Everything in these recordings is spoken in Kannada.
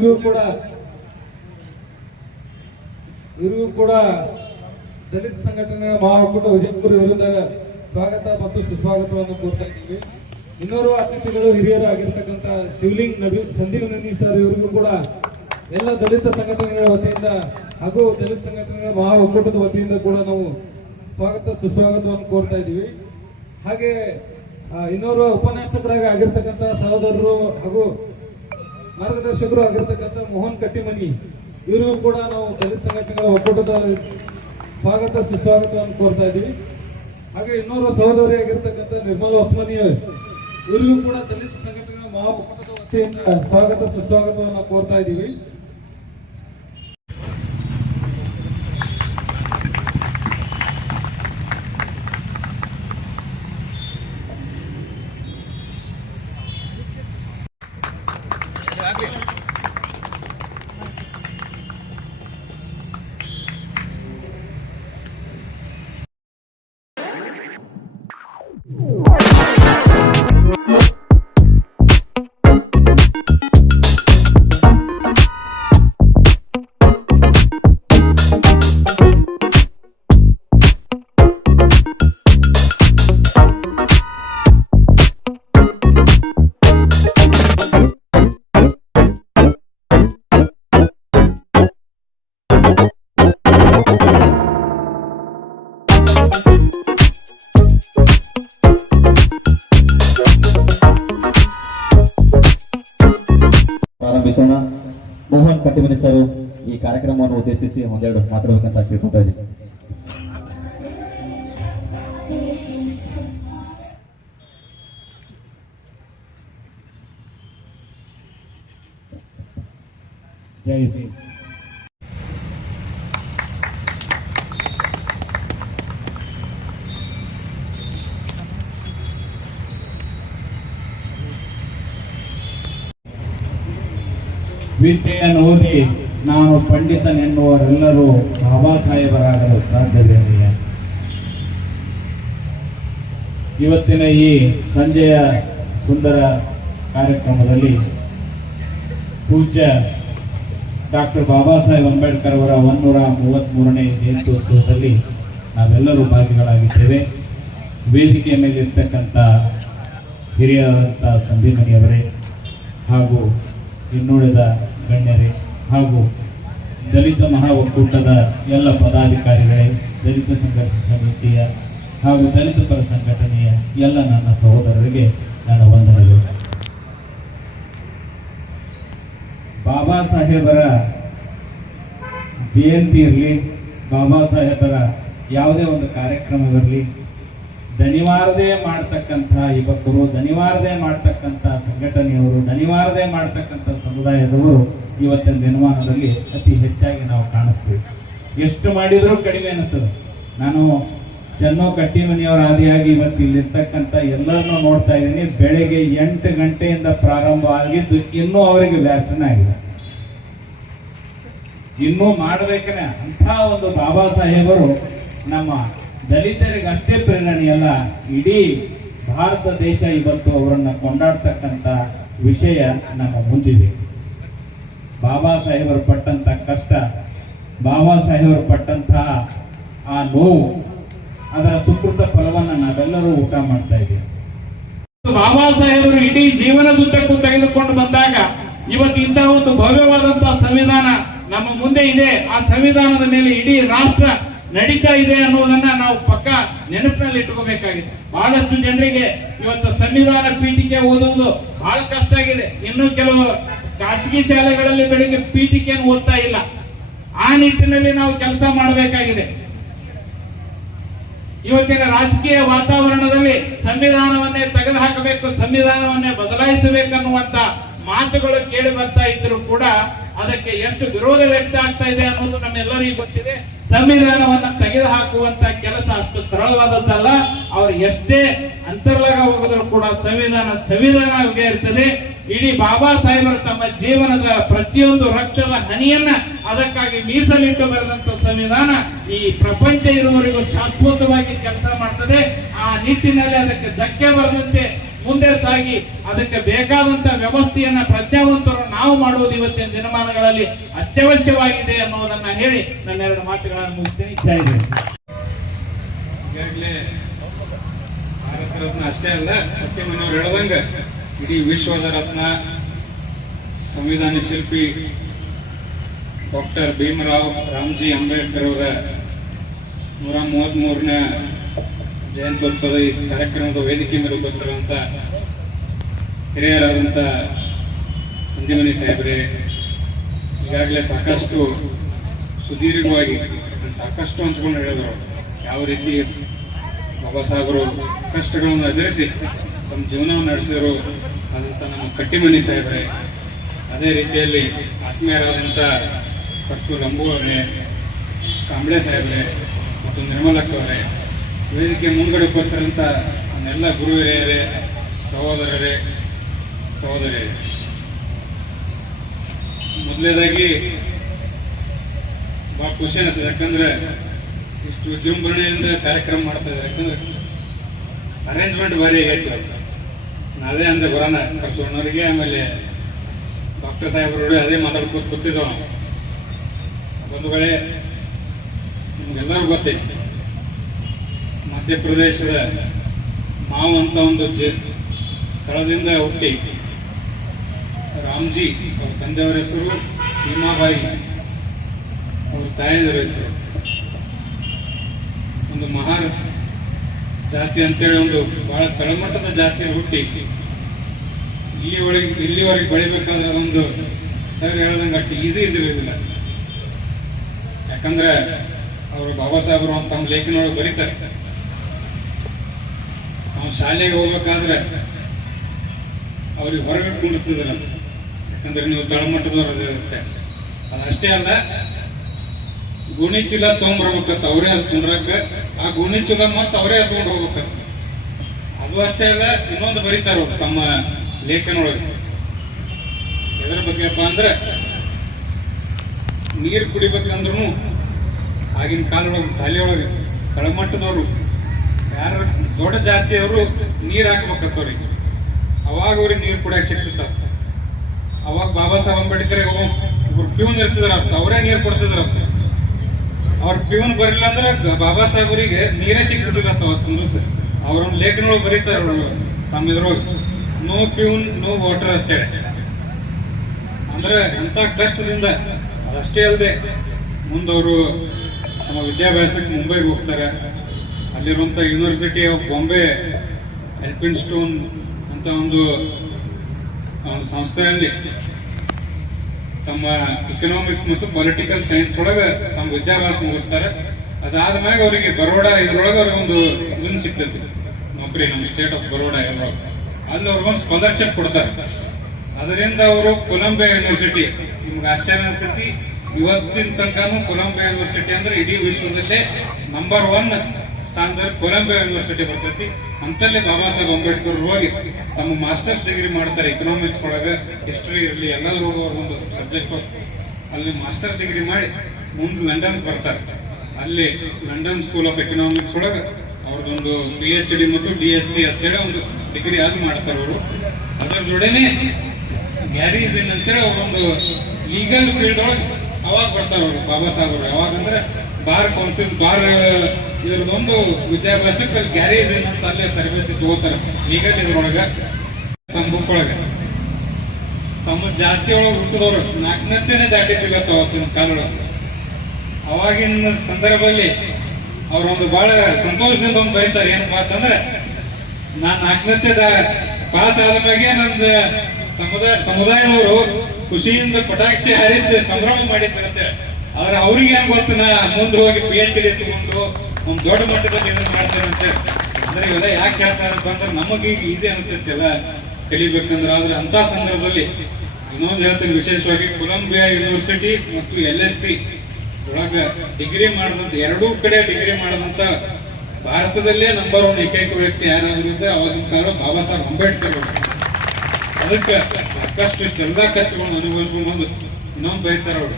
ಇವ್ರಿಗೂ ಕೂಡ ಇವರಿಗೂ ಕೂಡ ದಲಿತ ಸಂಘಟನೆಗಳ ಮಹಾಕೂಟ ವಿಜಯಪುರ ವಿರುದ್ಧ ಸ್ವಾಗತ ಮತ್ತು ಸುಸ್ವಾಗತವನ್ನು ಕೋರ್ತಾ ಇದ್ದೀವಿ. ಇನ್ನೋರ್ವ ಅತಿಥಿಗಳು ಹಿರಿಯರು ಆಗಿರ್ತಕ್ಕಂಥ ಶಿವಲಿಂಗ್ ನಬಿ, ಸಂದೀಪ್ ನಂದಿ ಸರ್ ಇವರಿಗೂ ಕೂಡ ಎಲ್ಲ ದಲಿತ ಸಂಘಟನೆಗಳ ವತಿಯಿಂದ ಹಾಗೂ ದಲಿತ ಸಂಘಟನೆಗಳ ಮಹಾ ಒಕ್ಕೂಟದ ವತಿಯಿಂದ ಕೂಡ ನಾವು ಸ್ವಾಗತ, ಸುಸ್ವಾಗತವನ್ನು ಕೋರ್ತಾ ಇದ್ದೀವಿ. ಹಾಗೆ ಇನ್ನೋರು ಉಪನ್ಯಾಸಕರಾಗಿ ಆಗಿರ್ತಕ್ಕಂಥ ಸಹೋದರರು ಹಾಗೂ ಮಾರ್ಗದರ್ಶಕರು ಆಗಿರ್ತಕ್ಕಂಥ ಮೋಹನ್ ಕಟ್ಟಿಮನಿ, ಇವರಿಗೂ ಕೂಡ ನಾವು ದಲಿತ ಸಂಘಟನೆಗಳ ಒಕ್ಕೂಟದ ಸ್ವಾಗತ, ಸುಸ್ವಾಗತವನ್ನು ಕೋರ್ತಾ ಇದ್ದೀವಿ. ಹಾಗೆ ಇನ್ನೋರ್ವ ಸಹೋದರಿ ಆಗಿರ್ತಕ್ಕಂಥ ನಿರ್ಮಲ ಹೊಸ್ಮನಿ ಇವರಿಗೂ ಕೂಡ ದಲಿತ ಸಂಘಟನೆಗಳ ಮಹಾ ಒಕ್ಕೂಟದ ವತಿಯಿಂದ ಸ್ವಾಗತ, ಸುಸ್ವಾಗತವನ್ನು ಕೋರ್ತಾ ಇದ್ದೀವಿ. ಮೋಹನ್ ಕಟ್ಟಿಮನಿ ಸರ್ ಈ ಕಾರ್ಯಕ್ರಮವನ್ನು ಉದ್ದೇಶಿಸಿ ಒಂದೆರಡು ಮಾತಾಡಬೇಕಂತ ಕೇಳ್ಕೊತಾ ಇದ್ದೀನಿ. ವಿದ್ಯೆಯನ್ನು ಓದಿ ನಾನು ಪಂಡಿತನೆನ್ನುವರೆಲ್ಲರೂ ಬಾಬಾ ಸಾಹೇಬರಾಗಲು ಸಾಧ್ಯವೇನೆಯ ಇವತ್ತಿನ ಈ ಸಂಜೆಯ ಸುಂದರ ಕಾರ್ಯಕ್ರಮದಲ್ಲಿ ಪೂಜ್ಯ ಡಾಕ್ಟರ್ ಬಾಬಾ ಸಾಹೇಬ್ ಅಂಬೇಡ್ಕರ್ ಅವರ ಒನ್ನೂರ ಮೂವತ್ತ್ಮೂರನೇ ಜಯಂತ್ಯೋತ್ಸವದಲ್ಲಿ ನಾವೆಲ್ಲರೂ ಭಾಗಿಗಳಾಗಿದ್ದೇವೆ. ವೇದಿಕೆಯ ಮೇಲೆ ಇರ್ತಕ್ಕಂಥ ಹಿರಿಯರಂಥ ಸಂದೀಮನಿಯವರೇ ಹಾಗೂ ಇನ್ನುಳಿದ ಗಣ್ಯರೇ ಹಾಗೂ ದಲಿತ ಮಹಾ ಒಕ್ಕೂಟದ ಎಲ್ಲ ಪದಾಧಿಕಾರಿಗಳೇ, ದಲಿತ ಸಂಘರ್ಷ ಸಮಿತಿಯ ಹಾಗೂ ದಲಿತ ಪರ ಸಂಘಟನೆಯ ಎಲ್ಲ ನನ್ನ ಸಹೋದರರಿಗೆ ನನ್ನ ವಂದನೆಗಳು. ಬಾಬಾ ಸಾಹೇಬರ ಜಯಂತಿ ಇರಲಿ, ಬಾಬಾ ಸಾಹೇಬರ ಯಾವುದೇ ಒಂದು ಕಾರ್ಯಕ್ರಮವಿರಲಿ ದನಿವಾರದೇ ಮಾಡ್ತಕ್ಕಂಥ ಯುವಕರು, ದನಿವಾರದೇ ಮಾಡ್ತಕ್ಕಂಥ ಸಂಘಟನೆಯವರು, ದನಿವಾರದೇ ಮಾಡ್ತಕ್ಕಂಥ ಸಮುದಾಯದವರು ಇವತ್ತಿನ ದಿನಮಾನದಲ್ಲಿ ಅತಿ ಹೆಚ್ಚಾಗಿ ನಾವು ಕಾಣಿಸ್ತೀವಿ. ಎಷ್ಟು ಮಾಡಿದರೂ ಕಡಿಮೆ ಅನಿಸ್ತದೆ ನಾನು ಚೆನ್ನೋ ಕಟ್ಟಿಮನಿಯವರ ಆದಿಯಾಗಿ ಇವತ್ತು ಇಲ್ಲಿರ್ತಕ್ಕಂಥ ಎಲ್ಲರನ್ನೂ ನೋಡ್ತಾ ಇದ್ದೀನಿ. ಬೆಳಗ್ಗೆ ಎಂಟು ಗಂಟೆಯಿಂದ ಪ್ರಾರಂಭ ಆಗಿದ್ದು ಇನ್ನೂ ಅವರಿಗೆ ವ್ಯಾಸನ ಆಗಿದೆ. ಇನ್ನೂ ಮಾಡಬೇಕನೆ ಅಂಥ ಒಂದು ಬಾಬಾ ಸಾಹೇಬರು ನಮ್ಮ ದಲಿತರಿಗೆ ಅಷ್ಟೇ ಪ್ರೇರಣೆಯಲ್ಲ, ಇಡೀ ಭಾರತ ದೇಶ ಇವತ್ತು ಅವರನ್ನು ಕೊಂಡಾಡ್ತಕ್ಕಂಥ ವಿಷಯ ನಮ್ಮ ಮುಂದಿದೆ. ಬಾಬಾ ಸಾಹೇಬರು ಪಟ್ಟಂತ ಕಷ್ಟ, ಬಾಬಾ ಸಾಹೇಬರು ಪಟ್ಟಂತಹ ಆ ನೋವು, ಅದರ ಸುಕೃತ ಫಲವನ್ನ ನಾವೆಲ್ಲರೂ ಊಟ ಮಾಡ್ತಾ ಇದ್ದೀವಿ. ಬಾಬಾ ಸಾಹೇಬರು ಇಡೀ ಜೀವನದುದ್ದಕ್ಕೂ ತೆಗೆದುಕೊಂಡು ಬಂದಾಗ ಇವತ್ತು ಇಂತಹ ಒಂದು ಭವ್ಯವಾದಂತಹ ಸಂವಿಧಾನ ನಮ್ಮ ಮುಂದೆ ಇದೆ. ಆ ಸಂವಿಧಾನದ ಮೇಲೆ ಇಡೀ ರಾಷ್ಟ್ರ ನಡೀತಾ ಇದೆ ಅನ್ನೋದನ್ನ ನಾವು ಪಕ್ಕ ನೆನಪಿನಲ್ಲಿ ಇಟ್ಕೋಬೇಕಾಗಿದೆ. ಬಹಳಷ್ಟು ಜನರಿಗೆ ಇವತ್ತು ಸಂವಿಧಾನ ಪೀಠಿಕೆ ಓದುವುದು ಬಹಳ ಕಷ್ಟ ಆಗಿದೆ. ಇನ್ನು ಕೆಲವು ಖಾಸಗಿ ಶಾಲೆಗಳಲ್ಲಿ ಬೆಳಿಗ್ಗೆ ಪೀಠಿಕೆಯನ್ನು ಓದ್ತಾ ಇಲ್ಲ. ಆ ನಿಟ್ಟಿನಲ್ಲಿ ನಾವು ಕೆಲಸ ಮಾಡಬೇಕಾಗಿದೆ. ಇವತ್ತಿನ ರಾಜಕೀಯ ವಾತಾವರಣದಲ್ಲಿ ಸಂವಿಧಾನವನ್ನೇ ತೆಗೆದುಹಾಕಬೇಕು, ಸಂವಿಧಾನವನ್ನೇ ಬದಲಾಯಿಸಬೇಕನ್ನುವಂತ ಮಾತುಗಳು ಕೇಳಿ ಬರ್ತಾ ಇದ್ರು ಕೂಡ ಅದಕ್ಕೆ ಎಷ್ಟು ವಿರೋಧ ವ್ಯಕ್ತ ಆಗ್ತಾ ಇದೆ ಅನ್ನೋದು ನಮ್ಮೆಲ್ಲರಿಗೂ ಗೊತ್ತಿದೆ. ಸಂವಿಧಾನವನ್ನ ತೆಗೆದು ಹಾಕುವಂತ ಕೆಲಸ ಅಷ್ಟು ಸರಳವಾದದ್ದಲ್ಲ. ಅವ್ರು ಎಷ್ಟೇ ಅಂತರ್ಲಾಗ ಕೂಡ ಸಂವಿಧಾನ ಸಂವಿಧಾನವೇ ಇರ್ತದೆ. ಇಡೀ ಬಾಬಾ ಸಾಹೇಬರು ತಮ್ಮ ಜೀವನದ ಪ್ರತಿಯೊಂದು ರಕ್ತದ ಹನಿಯನ್ನ ಅದಕ್ಕಾಗಿ ಮೀಸಲಿಟ್ಟು ಬರೆದಂತ ಸಂವಿಧಾನ ಈ ಪ್ರಪಂಚ ಇರುವವರೆಗೂ ಶಾಶ್ವತವಾಗಿ ಕೆಲಸ ಮಾಡ್ತದೆ. ಆ ನಿಟ್ಟಿನಲ್ಲಿ ಅದಕ್ಕೆ ಧಕ್ಕೆ ಬರದಂತೆ ಮುಂದೆ ಸಾಗಿ ಅದಕ್ಕೆ ಬೇಕಾದಂತ ವ್ಯವಸ್ಥೆಯನ್ನ ಪ್ರಜ್ಞಾವಂತರು ನಾವು ಮಾಡುವುದು ಇವತ್ತಿನ ದಿನಮಾನಗಳಲ್ಲಿ ಅತ್ಯವಶ್ಯವಾಗಿದೆ ಅನ್ನೋದನ್ನ ಹೇಳಿ ನನ್ನೆರಡು ಮಾತುಗಳನ್ನು ಮುಗಿಸ್ತೀನಿ. ಜೈ ಹಿಂದ್. ಈಗಾಗಲೇ ಭಾರತ ರತ್ನ ಅಷ್ಟೇ ಅಲ್ಲ ಮನೋರು ಹೇಳ್ದಂಗ ಇಡೀ ವಿಶ್ವದ ರತ್ನ ಸಂವಿಧಾನ ಶಿಲ್ಪಿ ಡಾಕ್ಟರ್ ಭೀಮರಾವ್ ರಾಮ್ಜಿ ಅಂಬೇಡ್ಕರ್ ಅವರ ನೂರ ಮೂವತ್ತ್ ಮೂರನೇ ಜಯಂತ್ಯೋತ್ಸವದ ಈ ಕಾರ್ಯಕ್ರಮದ ವೇದಿಕೆ ಮೇಲೆ ಉಪಸ್ಥಿರುವಂತ ಹಿರಿಯರಾದಂಥ ಸಂಜೀವನಿ ಸಾಹೇಬ್ರೆ, ಈಗಾಗಲೇ ಸಾಕಷ್ಟು ಸುದೀರ್ಘವಾಗಿ, ಸಾಕಷ್ಟು ಅನ್ಸ್ಕೊಂಡು ಹೇಳಿದ್ರು ಯಾವ ರೀತಿ ಬಾಬಾ ಸಾಹೇಬರು ಕಷ್ಟಗಳನ್ನು ಎದುರಿಸಿ ತಮ್ಮ ಜೀವನವನ್ನು ನಡೆಸಿದ್ರು ಅದಂತ ನಮ್ಮ ಕಟ್ಟಿಮನಿ ಸಾಹೇಬ್ರೆ, ಅದೇ ರೀತಿಯಲ್ಲಿ ಆತ್ಮೀಯರಾದಂಥ ಪರಶು ಲಂಬು ಅವರೇ, ಕಾಂಬ್ಳೆ ಸಾಹೇಬ್ರೆ ಮತ್ತು ನಿರ್ಮಲಕ್ಕ ಅವರೇ, ವೇದಿಕೆ ಮುಂಗಡೆ ನನ್ನೆಲ್ಲ ಗುರು ಸಹೋದರರೇ, ಸಹೋದರಿಯರೇ. ಮೊದಲನೇದಾಗಿ ಭಾಳ ಖುಷಿ ಅನಿಸ್ತದೆ. ಯಾಕಂದ್ರೆ ಇಷ್ಟು ವಿಜೃಂಭಣೆಯಿಂದ ಕಾರ್ಯಕ್ರಮ ಮಾಡ್ತಾ ಇದ್ದಾರೆ. ಯಾಕಂದ್ರೆ ಅರೇಂಜ್ಮೆಂಟ್ ಭಾರಿ ಆಗೈತಿ. ಅದೇ ಅಂದೆ ಬರೋಣ ಕರ್ಕೊಂಡವ್ರಿಗೆ ಆಮೇಲೆ ಡಾಕ್ಟರ್ ಸಾಹೇಬ್ರು ಅದೇ ಮಾತಾಡ್ಕೊತ ಕೂತಿದ್ದವ. ಒಂದು ವೇಳೆ ನಿಮ್ಗೆಲ್ಲರೂ ಗೊತ್ತೈತಿ. ಮಧ್ಯಪ್ರದೇಶದ ಮಾವು ಅಂತ ಒಂದು ಸ್ಥಳದಿಂದ ಹುಟ್ಟಿ ರಾಮ್ಜಿ ಅವ್ರ ತಂದೆಯವರ ಹೆಸರು ಭೀಮಾಬಾಯಿ. ಅವ್ರ ತಾಯಿಯವರ ಹೆಸರು. ಒಂದು ಮಹಾರಾಷ್ಟ್ರ ಜಾತಿ ಅಂತೇಳಿ ಒಂದು ಬಹಳ ತಳಮಟ್ಟದ ಜಾತಿ ಹುಟ್ಟಿ. ಇಲ್ಲಿವರೆಗೆ ಇಲ್ಲಿವರೆಗೆ ಬೆಳಿಬೇಕಾದ್ರೆ ಅದೊಂದು ಸರ್ ಹೇಳ್ದಂಗೆ ಅಷ್ಟು ಈಸಿ ಇದ್ದಿರೋದಿಲ್ಲ ಯಾಕಂದ್ರೆ ಅವರು ಬಾಬಾ ಸಾಹೇಬರು ತಮ್ಮ ಲೇಖನೊಳಗೆ ಬರೀತಾರೆ. ಅವ್ನು ಶಾಲೆಗೆ ಹೋಗ್ಬೇಕಾದ್ರೆ ಅವ್ರಿಗೆ ಹೊರಗೆ ಕುಂಡಿಸ್ತಿದ್ರಂತೆ ಯಾಕಂದ್ರೆ ನೀವು ತಳಮಟ್ಟದವ್ರು ಇರುತ್ತೆ. ಅದಷ್ಟೇ ಅಲ್ಲ ಗುಣಿ ಚೀಲ ತೊಗೊಂಬರ್ಬೇಕತ್ತ ಅವರೇ ಅದು ಕುಂಡ್ರಕ್ಕ, ಆ ಗುಣಿ ಚೀಲ ಮತ್ತೆ ಅವರೇ ಹತ್ಕೊಂಡು ಹೋಗ್ಬೇಕತ್ತ ಅದು ಅಷ್ಟೇ ಅಲ್ಲ, ಇನ್ನೊಂದು ಬರೀತಾರ ತಮ್ಮ ಲೇಖನೊಳಗೆ. ಎದ್ರ ಬಗ್ಗೆಪ್ಪ ಅಂದ್ರೆ, ನೀರು ಕುಡಿಬೇಕಂದ್ರೂ ಆಗಿನ ಕಾಲದೊಳಗೆ, ಶಾಲೆಯೊಳಗೆ ತಳಮಟ್ಟದವರು, ಯಾರ ದೊಡ್ಡ ಜಾತಿಯವರು ನೀರು ಹಾಕ್ಬೇಕತ್ತವ್ರಿಗೆ ಅವಾಗ ಅವ್ರಿಗೆ ನೀರು ಕುಡಿಯಕ್ಕೆ ಸಿಗ್ತಿತ್ತ ಅವಾಗ ಬಾಬಾ ಸಾಹೇಬ್ ಅಂಬೇಡ್ಕರ್ ಒಬ್ಬರು ಪ್ಯೂನ್ ಇರ್ತಿದ್ರ ಅವರೇ ನೀರು ಕೊಡ್ತಿದ್ರ ಅವ್ರ ಪ್ಯೂನ್ ಬರಲಿಲ್ಲ ಅಂದ್ರೆ ಬಾಬಾ ಸಾಹೇಬರಿಗೆ ನೀರೇ ಸಿಗ್ತಿದ್ದಿಲ್ಲ ಅವತ್ತು ದಿವಸ ಅವ್ರೊಂದು ಲೇಖನಗಳು ಬರೀತಾರೆ ಅವ್ರು ತಮ್ಮ ಇದ್ರೊಳಗೆ ನೋ ಪ್ಯೂನ್ ನೋ ವಾಟರ್ ಅಂತೇಳಿ. ಅಂದ್ರೆ ಅಂತ ಕಷ್ಟದಿಂದ ಅದಷ್ಟೇ ಅಲ್ಲದೆ ಮುಂದವರು ತಮ್ಮ ವಿದ್ಯಾಭ್ಯಾಸಕ್ಕೆ ಮುಂಬೈಗೆ ಹೋಗ್ತಾರೆ. ಅಲ್ಲಿರುವಂತ university of Bombay Elphinstone ಅಂತ ಒಂದು ಸಂಸ್ಥೆಯಲ್ಲಿ ತಮ್ಮ ಇಕನಾಮಿಕ್ಸ್ ಮತ್ತು ಪೊಲಿಟಿಕಲ್ ಸೈನ್ಸ್ ಒಳಗೆ ತಮ್ಮ ವಿದ್ಯಾಭ್ಯಾಸ ಮುಗಿಸ್ತಾರೆ. ಅದಾದ ಮ್ಯಾಗ ಅವರಿಗೆ ಬರೋಡಾ ಇದ್ರೊಳಗೆ ಅವ್ರಿಗೆ ಒಂದು ಇದನ್ನ ಸಿಗ್ತೈತಿ ನೌಕರಿ ನಮ್ಮ ಸ್ಟೇಟ್ ಆಫ್ ಬರೋಡಾ ಇದ್ರೊಳಗೆ. ಅಲ್ಲಿ ಅವ್ರಿಗೊಂದು ಸ್ಕಾಲರ್ಶಿಪ್ ಕೊಡ್ತಾರೆ. ಅದರಿಂದ ಅವರು ಕೊಲಂಬಿಯಾ ಯೂನಿವರ್ಸಿಟಿ ನಿಮ್ಗೆ ಆಶ್ಚರ್ಯ ಅನಿಸ್ತೈತಿ ಇವತ್ತಿನ ತನಕನೂ ಕೊಲಂಬಿಯಾ ಯೂನಿವರ್ಸಿಟಿ ಅಂದ್ರೆ ಇಡೀ ವಿಶ್ವದಲ್ಲೇ ನಂಬರ್ ಒನ್ ಸ್ಥಾನದಲ್ಲಿ ಕೊಲಂಬಿಯಾ ಯೂನಿವರ್ಸಿಟಿ ಬರ್ತೈತಿ. ಅಂತಲ್ಲೇ ಬಾಬಾ ಸಾಹೇಬ್ ಅಂಬೇಡ್ಕರ್ ಹೋಗಿ ತಮ್ಮ ಮಾಸ್ಟರ್ಸ್ ಡಿಗ್ರಿ ಮಾಡ್ತಾರೆ ಎಕನಾಮಿಕ್ಸ್ ಒಳಗೆ ಹಿಸ್ಟ್ರಿ ಇರಲಿ ಎಲ್ಲರೂ ಒಂದು ಸಬ್ಜೆಕ್ಟ್ ಅಲ್ಲಿ ಮಾಸ್ಟರ್ಸ್ ಡಿಗ್ರಿ ಮಾಡಿ ಮುಂದೆ ಲಂಡನ್ ಬರ್ತಾರೆ. ಅಲ್ಲಿ ಲಂಡನ್ ಸ್ಕೂಲ್ ಆಫ್ ಎಕನಾಮಿಕ್ಸ್ ಒಳಗೆ ಅವ್ರದ್ದೊಂದು ಪಿ ಎಚ್ ಡಿ ಮತ್ತು ಡಿ ಎಸ್ ಸಿ ಅಂತೇಳಿ ಒಂದು ಡಿಗ್ರಿ ಆಗಿ ಮಾಡ್ತಾರೆ ಅವರು. ಅದರ ಗ್ಯಾರೀಸ್ ಗ್ಯಾರೀಸನ್ ಅಂತೇಳಿ ಅವರೊಂದು ಲೀಗಲ್ ಫೀಲ್ಡ್ ಒಳಗೆ ಅವಾಗ ಬರ್ತಾರೆ ಅವರು ಬಾಬಾ ಸಾಹೇಬ್ ಅವರು. ಯಾವಾಗಂದ್ರೆ ಬಾರ್ ಕೌನ್ಸಿಲ್ ಬಾರ್ ಇದ್ರದೊಂದು ವಿದ್ಯಾಭ್ಯಾಸಕ್ಕೆ ಗ್ಯಾರೇಜ್ ಅಂತ ಅಲ್ಲೇ ತರಬೇತಿ ತಗೋತಾರೆ. ಈಗ ಇದ್ರೊಳಗ ತಮ್ಮ ಬುಕ್ ಒಳಗೆ. ತಮ್ಮ ಜಾತಿ ಒಳಗೆ ಹುಟ್ಟಿದವರು ನಾಲ್ಕನಂತೆನೆ ದಾಟಿದ್ದಿಲ್ಲ ಅವತ್ತಿನ ಕಾಲೊಳಗೆ ಅವಾಗಿನ ಸಂದರ್ಭದಲ್ಲಿ ಅವ್ರೊಂದು ಬಹಳ ಸಂತೋಷದಿಂದ ಒಂದು ಬರೀತಾರೆ. ಏನಪ್ಪ ಅಂತಂದ್ರೆ ನಾನು ನಾಲ್ಕನಂತೆ ಪಾಸ್ ಆದ ಮ್ಯಾಗೆ ನನ್ನ ಸಮುದಾಯ, ಸಮುದಾಯದವರು ಖುಷಿಯಿಂದ ಪಟಾಕ್ಷಿ ಹರಿಸಿ ಸಂಭ್ರಮ ಮಾಡಿದ್ರಂತೆ. ಆದ್ರೆ ಅವ್ರಿಗೆ ಏನ್ ಗೊತ್ತು? ನಾ ಮುಂದೆ ಹೋಗಿ ಪಿ ಎಚ್ ಡಿ ತಗೊಂಡು ಒಂದ್ ದೊಡ್ಡ ಮಟ್ಟದಲ್ಲಿ ಇದನ್ನ ಮಾಡ್ತೇನಂತೆ ಅಂದ್ರೆ ಇವೆಲ್ಲ ಯಾಕೆ ಹೇಳ್ತಾರಪ್ಪ ಅಂದ್ರೆ ನಮಗೆ ಈಸಿ ಅನಿಸ್ತಿರ್ತಿಲ್ಲ ಕಲಿಬೇಕಂದ್ರೆ. ಆದ್ರೆ ಅಂತ ಸಂದರ್ಭದಲ್ಲಿ ಇನ್ನೊಂದು ಹೇಳ್ತೀನಿ ವಿಶೇಷವಾಗಿ ಕೊಲಂಬಿಯಾ ಯೂನಿವರ್ಸಿಟಿ ಮತ್ತು ಎಲ್ ಎಸ್ ಸಿ ಒಳಗ ಡಿಗ್ರಿ ಮಾಡಿದಂತ, ಎರಡೂ ಕಡೆ ಡಿಗ್ರಿ ಮಾಡಿದಂತ ಭಾರತದಲ್ಲೇ ನಂಬರ್ ಒನ್ ಏಕೈಕ ವ್ಯಕ್ತಿ ಯಾರಾದ್ರಿಂದ ಅವಾಗಿನ ಕಾಲ ಬಾಬಾ ಸಾಹೇಬ್ ಅಂಬೇಡ್ಕರ್ ಅದಕ್ಕೆ ಸಾಕಷ್ಟು, ಇಷ್ಟೆಲ್ಲ ಕಷ್ಟಗಳನ್ನು ಅನುಭವಿಸ್ಕೊಂಡು ಇನ್ನೊಂದು ಬೈತಾರ ಅವ್ರು.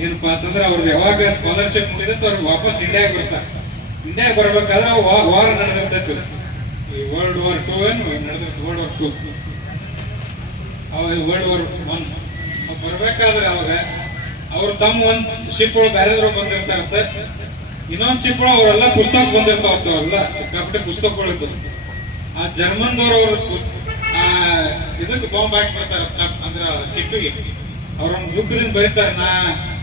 ಏನಪ್ಪಾ ಅಂತಂದ್ರೆ ಅವ್ರದ್ದು ಯಾವಾಗ ಸ್ಕಾಲರ್ಶಿಪ್ ಮುಗಿದಂತ ಅವ್ರಿಗೆ ವಾಪಸ್ ಇಂಡಿಯಾಗ ಬರ್ತಾರೆ. ಇಂಡಿಯಾಗ ಬರ್ಬೇಕಾದ್ರೆ ವಾರ್ ನಡೆದಿರ್ತೈತಿ. ಈ ವರ್ಲ್ಡ್ ವಾರ್ ಟೂ ಏನು ನಡೆದಿರ್ತದೆ ವರ್ಲ್ಡ್ ವಾರ್ ಟೂ ಅವಾಗ ವರ್ಲ್ಡ್ ವಾರ್ ಒನ್ ಬರ್ಬೇಕಾದ್ರೆ ಅವಾಗ ಅವ್ರು ತಮ್ಮ ಒಂದ್ ಶಿಪ್ ಒಳಗೆ ಬೇರೆದ್ರು ಬಂದಿರ್ತಾರಂತೆ. ಇನ್ನೊಂದ್ ಶಿಪ್ ಒಳಗೆ ಅವರೆಲ್ಲ ಪುಸ್ತಕ ಬಂದಿರ್ತಾವಲ್ಲ ಸಿಕ್ಕಾಪಟ್ಟೆ ಪುಸ್ತಕಗಳಿದ್ದು ಆ ಜರ್ಮನ್ದವ್ರು ಅವ್ರ ಆ ಇದಕ್ಕೆ ಬಾಂಬ್ ಹಾಕಿ ಬರ್ತಾರ ಅಂದ್ರ ಶಿಪ್ಪಿಗೆ ಅವ್ರೊಂದು ದುಃಖದಿಂದ ಬರೀತಾರೆ, ನಾ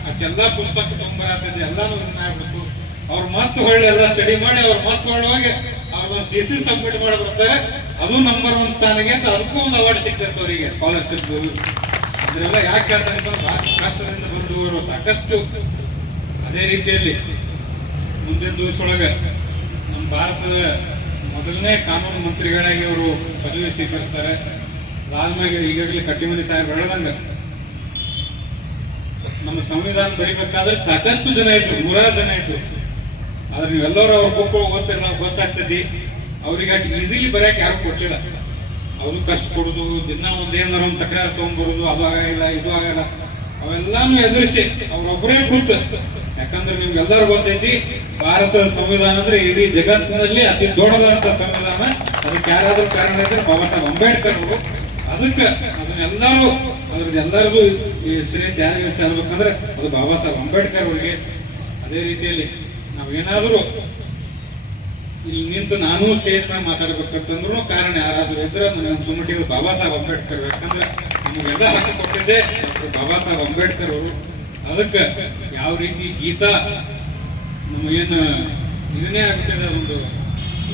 ಅದೆಲ್ಲಾ ಪುಸ್ತಕ ತೊಗೊಂಬರತ್ತಿದ್ದೆ ಎಲ್ಲಾನು ಇದನ್ನ ಅವ್ರ ಮಾತು ಹೊಳ್ಳಿ ಎಲ್ಲ ಸ್ಟಡಿ ಮಾಡಿ, ಅವ್ರ ಮತ್ತೆ ಹೊಳ್ಳಿ ಹೋಗಿ ಡಿಸಿ ಸಬ್ಮಿಟ್ ಬರ್ತಾರೆ ಅದು ನಂಬರ್ ಒನ್ ಸ್ಥಾನಕ್ಕೆ ಅಂತ ಅದಕ್ಕೂ ಒಂದು ಅವಾರ್ಡ್ ಸಿಗ್ತಿರ್ತ ಅವರಿಗೆ ಸ್ಕಾಲರ್ಶಿಪ್ ಅದರೆಲ್ಲ ಯಾಕೆ ಹೇಳ್ತಾರೆ ರಾಷ್ಟ್ರದಿಂದ ಬಂದವರು ಸಾಕಷ್ಟು ಅದೇ ರೀತಿಯಲ್ಲಿ ಮುಂದಿನ ದಿವಸೊಳಗೆ ನಮ್ಮ ಭಾರತದ ಮೊದಲನೇ ಕಾನೂನು ಮಂತ್ರಿಗಳಾಗಿ ಅವರು ಪದವಿ ಸ್ವೀಕರಿಸ್ತಾರೆ. ಲಾಲ್ಮಾಗಿ ಈಗಾಗಲೇ ಕಟ್ಟಿಮನಿ ಸಾಹೇಬ್ ಹೇಳ್ದಂಗ ನಮ್ಮ ಸಂವಿಧಾನ ಬರಿಬೇಕಾದ್ರೆ ಸಾಕಷ್ಟು ಜನ ಇದ್ರು, ನೂರಾರು ಜನ ಇದ್ರು. ಆದ್ರೆ ನೀವೆಲ್ಲರೂ ಅವ್ರ ಬುಕ್ ಓದ್ತಾರೆ ನಾವು ಗೊತ್ತಾಗ್ತದೆ. ಅವ್ರಿಗೆ ಈಸಿಲಿ ಬರೆಯಕ್ಕೆ ಯಾರು ಕೊಟ್ಟಿಲ್ಲ ಅವ್ರು ಕಷ್ಟ ಕೊಡುದು, ದಿನ ಒಂದ್ ಏನಾರ ಒಂದು ತಕರಾರು ತಗೊಂಡ್ಬರುದು, ಅದು ಇದು ಆಗಲ್ಲ. ಅವೆಲ್ಲಾನು ಎದುರಿಸಿ ಅವ್ರೊಬ್ಬರೇ ಕೂತು ಯಾಕಂದ್ರೆ ನಿಮ್ಗೆಲ್ಲಾರು ಗೊತ್ತೈತಿ ಭಾರತದ ಸಂವಿಧಾನ ಅಂದ್ರೆ ಇಡೀ ಜಗತ್ತಿನಲ್ಲಿ ಅತಿ ದೊಡ್ಡದಾದಂತ ಸಂವಿಧಾನ. ಅದಕ್ಕೆ ಯಾರಾದ್ರೂ ಕಾರಣ ಇದ್ರೆ ಬಾಬಾ ಸಾಹೇಬ್ ಅಂಬೇಡ್ಕರ್ ಅವರು. ಅದಕ್ಕೆ ಅದನ್ನೆಲ್ಲರೂ ಎಲ್ಲರಿಗೂ ಈ ಶ್ರೇಯ ಯಾರಿಗೆ ಸೇರ್ಬೇಕಂದ್ರೆ ಅದು ಬಾಬಾ ಸಾಹೇಬ್ ಅಂಬೇಡ್ಕರ್ ಅವರಿಗೆ ಅದೇ ರೀತಿಯಲ್ಲಿ ನಾವೇನಾದ್ರೂ ಇಲ್ಲಿ ನಿಂತು ನಾನು ಸ್ಟೇಜ್ ಮೇಲೆ ಮಾತಾಡ್ಬೇಕಂತಂದ್ರೂ ಕಾರಣ ಯಾರಾದರೂ ಇದ್ರೆ ನನಗೆ ಸುಮ್ಮಟಿಗೆ ಬಾಬಾ ಸಾಹೇಬ್ ಅಂಬೇಡ್ಕರ್ ಯಾಕಂದ್ರೆ ನಮಗೆಲ್ಲ ಹಕ್ಕು ಕೊಟ್ಟಿದ್ದೆ ಬಾಬಾ ಸಾಹೇಬ್ ಅಂಬೇಡ್ಕರ್ ಅವರು. ಅದಕ್ಕೆ ಯಾವ ರೀತಿ ಗೀತಾ ನಮಗೇನು ಇದನ್ನೇ ಆಗ್ಬಿಟ್ಟಿದೆ ಒಂದು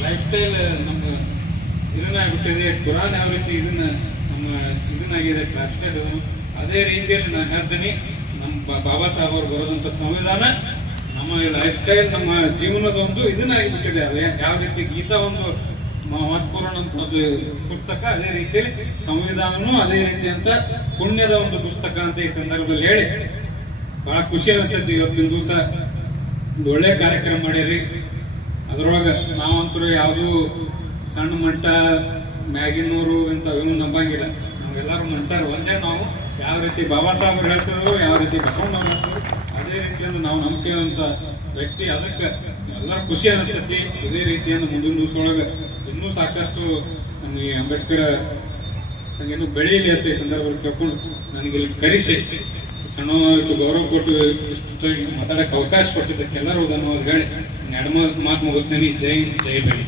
ಲೈಫ್ ಸ್ಟೈಲ್ ನಮ್ಮ ಇದನ್ನೇ ಆಗ್ಬಿಟ್ಟಿದೆ ಕುರಾನ್ ಯಾವ ರೀತಿ ಇದನ್ನ ನಮ್ಮ ಇದನ್ನಾಗಿದೆ ಅಷ್ಟೇ ಅದು ಅದೇ ರೀತಿಯಲ್ಲಿ ನಾನು ಹೇಳ್ತೀನಿ, ನಮ್ಮ ಬಾಬಾ ಸಾಹೇಬ್ ಅವರು ಬರೋದಂತ ಸಂವಿಧಾನ, ನಮ್ಮ ಲೈಫ್ ಸ್ಟೈಲ್ ನಮ್ಮ ಜೀವನದ ಒಂದು ಇದನ್ನಾಗಿಬಿಟ್ಟಿದೆ ಅದು ಯಾ- ಯಾವ ರೀತಿ ಗೀತಾ ಒಂದು ಮಹತ್ಪೂರ್ಣ ಒಂದು ಪುಸ್ತಕ, ಅದೇ ರೀತಿಯಲ್ಲಿ ಸಂವಿಧಾನನು ಅದೇ ರೀತಿ ಅಂತ ಪುಣ್ಯದ ಒಂದು ಪುಸ್ತಕ ಅಂತ ಈ ಸಂದರ್ಭದಲ್ಲಿ ಹೇಳಿ. ಬಹಳ ಖುಷಿ ಅನಿಸ್ತೈತಿ ಇವತ್ತಿನ ದಿವಸ. ಒಂದು ಒಳ್ಳೆ ಕಾರ್ಯಕ್ರಮ ಮಾಡಿರಿ. ಅದ್ರೊಳಗ ನಾವಂತರೂ ಯಾವುದು ಸಣ್ಣ ಮಟ್ಟ ಮ್ಯಾಗಿನೂರು ಇಂಥ ಏನು ನಂಬಂಗಿಲ್ಲ. ನಾವೆಲ್ಲರೂ ಮನುಷ್ಯರು ಒಂದೇ ನಾವು. ಯಾವ ರೀತಿ ಬಾಬಾ ಸಾಹೇಬ್ ಹೇಳ್ತಾರೋ, ಯಾವ ರೀತಿ ಬಸವಣ್ಣ ಹೇಳ್ತಾರೋ, ಅದೇ ರೀತಿಯಿಂದ ನಾವು ನಂಬಿಕೆಯುವಂತ ವ್ಯಕ್ತಿ. ಅದಕ್ಕೆ ಎಲ್ಲರೂ ಖುಷಿ ಅನಿಸ್ತೈತಿ. ಇದೇ ರೀತಿಯಿಂದ ಮುಂದಿನ ದಿವಸೊಳಗೆ ಇನ್ನೂ ಸಾಕಷ್ಟು ನಮ್ಮ ಈ ಅಂಬೇಡ್ಕರ್ ಸಂಗೀತ ಬೆಳೀಲಿ ಅಂತ ಈ ಸಂದರ್ಭದಲ್ಲಿ ಕೇಳ್ಕೊಂಡು ನನಗೆ ಇಲ್ಲಿ ಕರೆಸಿ. ಸಣ್ಣ ಗೌರವ ಕೊಟ್ಟು ಇಷ್ಟು ಮಾತಾಡಕ್ಕೆ ಅವಕಾಶ ಕೊಟ್ಟಿದ್ದಕ್ಕೆ ಎಲ್ಲರೂ ಧನ್ಯವಾದ ಹೇಳಿ. ಎರಡು ಮಾತು ಮುಗಿಸ್ತೀನಿ. ಜೈ ಜೈ ಬೆಳಿ